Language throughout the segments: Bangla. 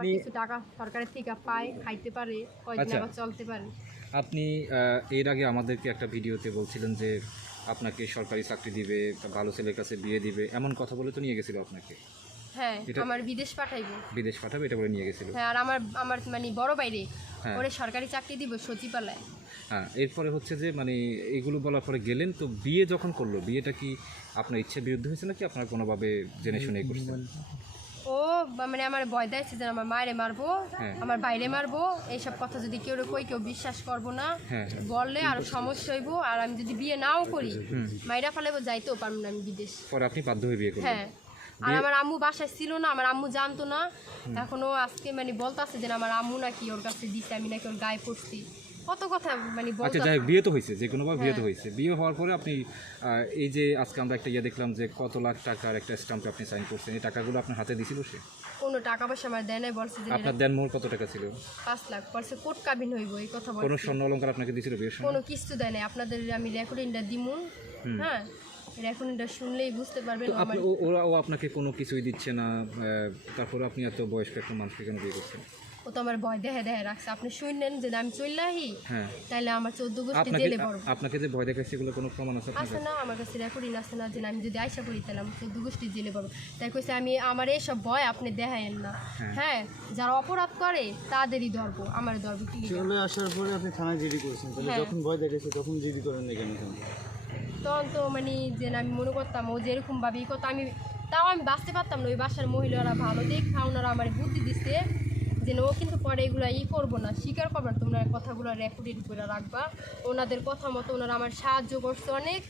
আবার কিছু টাকা সরকারের থেকে পায়, খাইতে পারে, কয়দিন আবার চলতে পারে। আপনি এর আগে আমাদেরকে একটা ভিডিওতে বলছিলেন যে আপনাকে সরকারি চাকরি দিবে, ভালো ছেলের কাছে বিয়ে দিবে, এমন কথা বলে তো নিয়ে গেছিল আপনাকে। হ্যাঁ, আমার বিদেশ পাঠাইবো। বিদেশ পাঠাবে এটা বলে নিয়ে গেছিল। হ্যাঁ, আর আমার মানে বড় বাইরে ওরে সরকারি চাকরি দিব সচিবালয়। হ্যাঁ, এরপরে হচ্ছে যে মানে এগুলো বলার পরে গেলেন, তো বিয়ে যখন করলো, বিয়েটা কি আপনার ইচ্ছার বিরুদ্ধে হয়েছে নাকি আপনার কোনোভাবে জেনে শুনে করছেন? ও মানে আমার ভয় দিয়েছে যে আমার মায়েরে মারবো, আমার বাইরে মারবো, এইসব কথা যদি কেউ বিশ্বাস করবো না, বললে আরো সমস্যা হইব। আর আমি যদি বিয়ে নাও করি, মাইরা ফেলাবো, যাইতেও পারবো না আমি বিদেশ। পরে আপনি বাধ্য হয়ে বিয়ে করলেন? হ্যাঁ, আর আমার আম্মু বাসায় ছিল না, আমার আম্মু জানতো না। এখনো আজকে মানে বলতাছে যে আমার আম্মু নাকি ওর কাছে দিছে, আমি নাকি ওর গায়ে পড়ছি, কত কথা মানে বলতে। আচ্ছা, যাই বিয়ে তো হয়েছে, যে কোনোভাবে বিয়ে তো হয়েছে। বিয়ে হওয়ার পরে আপনি এই যে আজকে আমরা একটা দেখলাম যে কত লাখ টাকার একটা স্ট্যাম্প আপনি সাইন করছেন, এই টাকাগুলো আপনার হাতে দিছিল সে? কোনো টাকা পয়সা আমার দেয় নাই, বলছে যে আপনার দেন মোট কত টাকা ছিল? 5 লাখ, বলছে কোট কাবিন হইব, এই কথা বলছে। কোনো স্বর্ণ অলংকার আপনাকে দিছিল বিয়ের সময়? কোনো কিছু দেয় নাই। আপনাদের আমি রেকর্ডিংটা দিমু, হ্যাঁ, রেকর্ডিংটা শুনলেই বুঝতে পারবেন। ও আপনাকে কোনো কিছুই দিচ্ছে না, তারপরে আপনি এত বয়স্ক একটা মানুষকে কেন বিয়ে করছেন? ও তো আমার ভয় দেখে রাখছে। আপনি শুনলেন যে আমি চললাহি, তাহলে আমার 14 গোষ্ঠী জেলে পড়ব। আপনাকে যে ভয় দেখাচ্ছে এগুলো কোনো প্রমাণ আছে? আছে না, আমার কাছে রেকর্ডিং আছে না, যে আমি যদি আইসা করি তাহলে আমি 14 গোষ্ঠী জেলে পড়ব। তাই কইছে আমি আমার এইসব ভয় আপনি দেখায়েন না। হ্যাঁ, যারা অপরাধ করে তাদেরই ধরবো, আমার ধরবো। চলে আসার পরে আপনি থানায় জিডি করেছেন, তাহলে যখন ভয় দেখেছে তখন জিডি করেন না কেন? তখন তো মানে যে আমি মনে করতাম ও যেরকম ভাবে এই কথা, তাও আমি বাঁচতে পারতাম না। ওই বাসার মহিলারা ভালো দেখা, ওনারা আমার বুদ্ধি দিচ্ছে যে ও কিন্তু পরে এগুলো করবো না, স্বীকার করবো না, তোমরা কথাগুলো রেকর্ডিং করে রাখবা। ওনাদের কথা মতো ওনারা আমার সাহায্য করছে অনেক।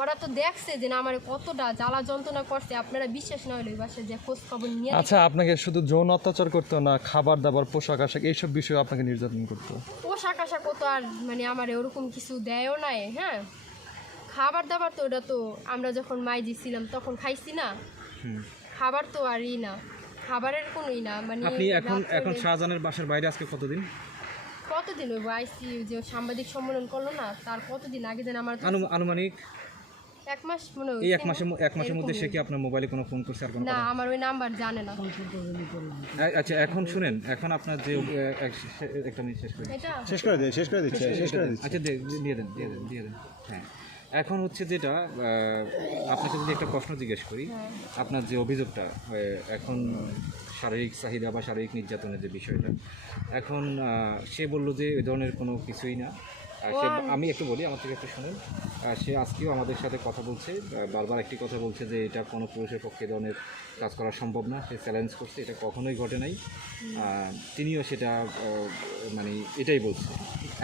ওরা তো দেখছে যে না আমার কতটা জ্বালা যন্ত্রণা করছে, আপনারা বিশ্বাস না হলে ওই বাসায় যে খোঁজ খবর নিয়ে। আচ্ছা, আপনাকে শুধু যৌন অত্যাচার করতো না, খাবার দাবার, পোশাক আশাক, এইসব বিষয়ে আপনাকে নির্যাতন করতো? পোশাক আশাক তো আর মানে আমার ওরকম কিছু দেয়ও নাই। হ্যাঁ, খাবার দাবার তো ওটা তো আমরা যখন মাইজি ছিলাম তখন খাইছি না, খাবার তো আর না, খাবারের কোনোই না। মানে আপনি এখন শাহজাহানের বাসার বাইরে আজকে কতদিন হইব? আইসি যে সাংবাদিক সম্মেলন করলো না, তার কতদিন আগে যেন আমার আনুমানিক 1 মাস মনে হয়। এই এক মাসের মধ্যে সে কি আপনার মোবাইলে কোনো ফোন করছে? আর কোনো না, আমার ওই নাম্বার জানে না। আচ্ছা, এখন শুনেন, এখন আপনার যে একটা মিনিট শেষ করে দিচ্ছি। আচ্ছা, দিয়ে দেন। হ্যাঁ, এখন হচ্ছে যেটা আপনাকে যদি একটা প্রশ্ন জিজ্ঞেস করি, আপনার যে অভিযোগটা এখন শারীরিক চাহিদা বা শারীরিক নির্যাতনের যে বিষয়টা, এখন সে বললো যে এই ধরনের কোনো কিছুই না। আমি একটু বলি, আমার থেকে একটু শুনুন। সে আজকেও আমাদের সাথে কথা বলছে, বারবার একটি কথা বলছে যে এটা কোনো পুরুষের পক্ষে এ ধরনের কাজ করা সম্ভব না। সে চ্যালেঞ্জ করছে, এটা কখনোই ঘটে নাই। তিনিও সেটা মানে এটাই বলছে।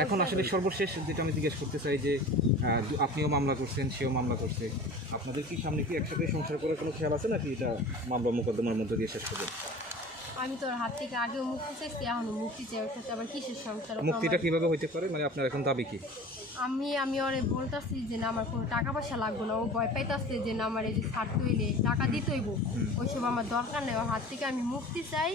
এখন আসলে সর্বশেষ যেটা আমি জিজ্ঞেস করতে চাই যে আপনিও মামলা করছেন, সেও মামলা করছে, আপনাদের কি সামনে কি একসাথে সংসার করার কোনো খেয়াল আছে নাকি এটা মামলা মোকদ্দমার মধ্যে দিয়ে শেষ করবেন? আমি তো হাত থেকে আগেও মুক্তি চাইছি, এখনো মুক্তি চাই। ওর সাথে আবার কিসের সংসার? মুক্তিটা কিভাবে হইতে পারে, মানে আপনার এখন দাবি কি? আমি ওরে বলতাছি যে না আমার কোনো টাকা পয়সা লাগবে না। ও ভয় পাইতাছে যে না আমার এই যে ছাড়তে হইলে টাকা দিতে হইব, ওইসব আমার দরকার নেই। ওর হাত থেকে আমি মুক্তি চাই।